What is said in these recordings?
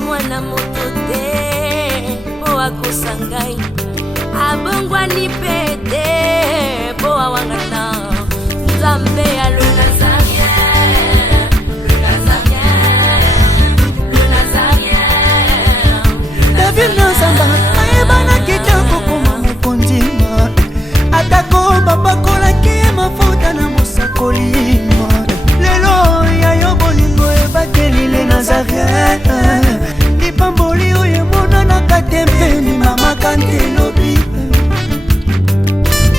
mwana moto te po akosangai abongwani pete po awangana Nzambe ya le Nazarien, le Nazarien, le Nazarien. David Nzamba ayebana kitoko koma mokondima atako babakolaki mafuta na mosakolima lelo yayo bolingo ebateli le Nazarien lipamboli oyo emonanaka te mpeni mama kantelobi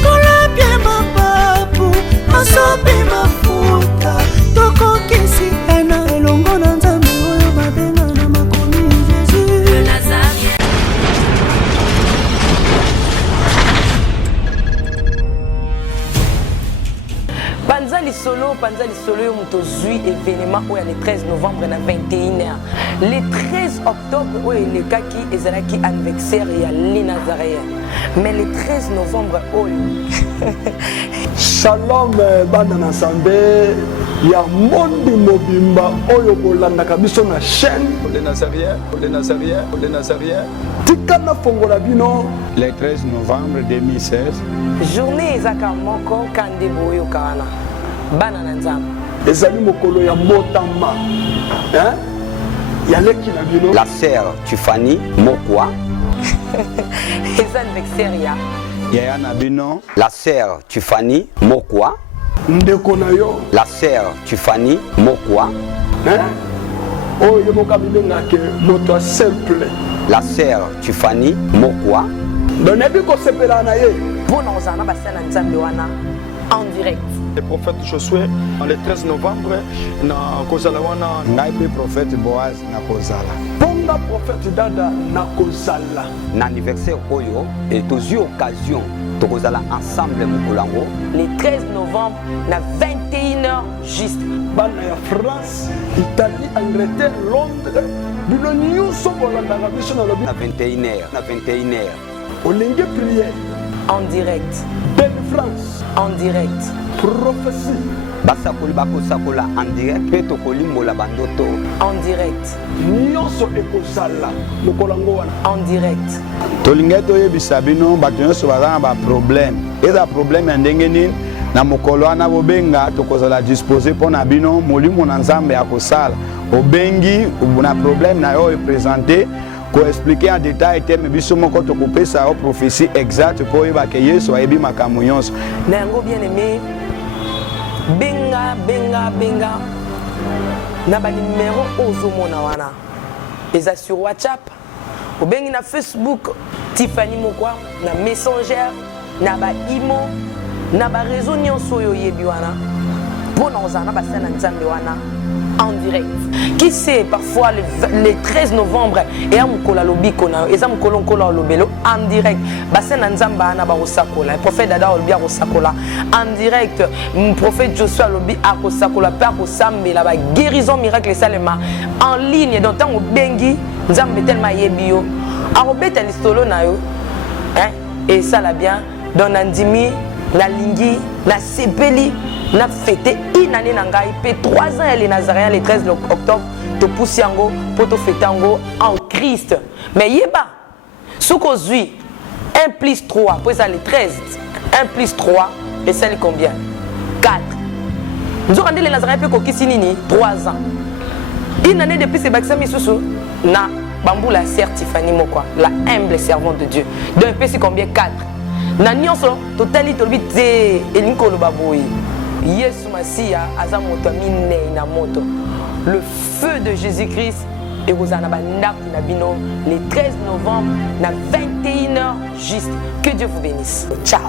kolapye mapapu masopi mafuta tokokisi ena elongo na Nzambe oyo babenga na makomi Jésus le Nazarien. Panza Lisolo yo muto zui événement où le 13 novembre na 21h. Le 13 octobre où le kaki ezalaki anniversaire ya les Nazariens. Mais le 13 novembre où Shalom bana na Nzambe ya mondi mobimba oyo bolandaka biso na chaîne les Nazariens, les Nazariens, les Nazariens. Tikana fongola bino le 13 novembre 2016. Journée ezaka moko kande boyo kana. Bana na Nzambe. Ezali mokolo ya mbotama. Hein? Ya leki na bino. La sœur Tufani Mokwa. Ez anniversaire ya. Yaya na bino. La sœur Tufani Mokwa. Ndeko na yo. La sœur Tufani Mokwa. Hein? Oh yemoka bilenga ke moto simple. La sœur Tufani Mokwa. Donebi ko sepela na ye. Bona ozana basana Nzambe wana en direct. Le prophète Josué le 13 novembre na kozala wana ngai pe prophète Boaz na kozala. Ponga prophète dada na kozala. Na anniversaire oyo et tozi occasion to kozala ensemble mokolango. Le 13 novembre na 21h juste. Bana ya France, Italie, Angleterre, Londres, bino nyuso bolandaka biso na lobi na 21h, na 21h. Olenge prière en direct. Belle France en direct. Prophétie basakoli bakosakola en direct pe tokolimbola bandoto en direct. Nyonso ekozala mokolango wana en direct. Tolinga toyebisa bino bato nyonso baza na baproblème eza problème ya ndenge nini na mokolo wana bobenga tokozala dispose mpo na bino molimo na Nzambe ya kosala obengi na problème na yo eprésente ko expliquer en détail teme biso moko tokopesa o prophétie exacte po oyeba ke Yesu ayebi makambo nyonso na yango bien aimé benga na ba numéro ozomona wana eza sur WhatsApp obengi na Facebook Tiffany Mokwa na Messenger na ba imo na ba réseau nyonso yo yebi wana pona ozana basana Nzambe wana en direct. Qui sait parfois le 13 novembre et à Mukola Lobiko na et à Mukolo Nkola Lobelo en direct. Basen Nzamba na ba Rosakola, le prophète Dada Olbia Rosakola en direct. Le prophète Joshua Lobi a Rosakola père Rosambe la ba guérison miracle salema en ligne dans temps au bengi Nzambe tellement yebio. A robeta listolo na yo. Hein et ça la bien dans Nandimi na lingi na sepeli na fêté inane nangai pe 3 ans les Nazariens le 13 octobre to poussi yango pour to fêter yango en Christ mais yeba soko zui 1 plus 3 pour ça le 13 1 plus 3 et ça le combien 4 nous avons les Nazariens pe kokisi nini 3 ans une année depuis ce baksa misusu na bambula sœur Tiffany Mokwa la humble servante de Dieu donc c'est combien 4 na nyonso totali tolbi te elikolo baboyi Yesu Masia aza moto mine na moto le feu de Jésus-Christ et rozana bandaki na bino le 13 novembre na 21h juste que Dieu vous bénisse ciao.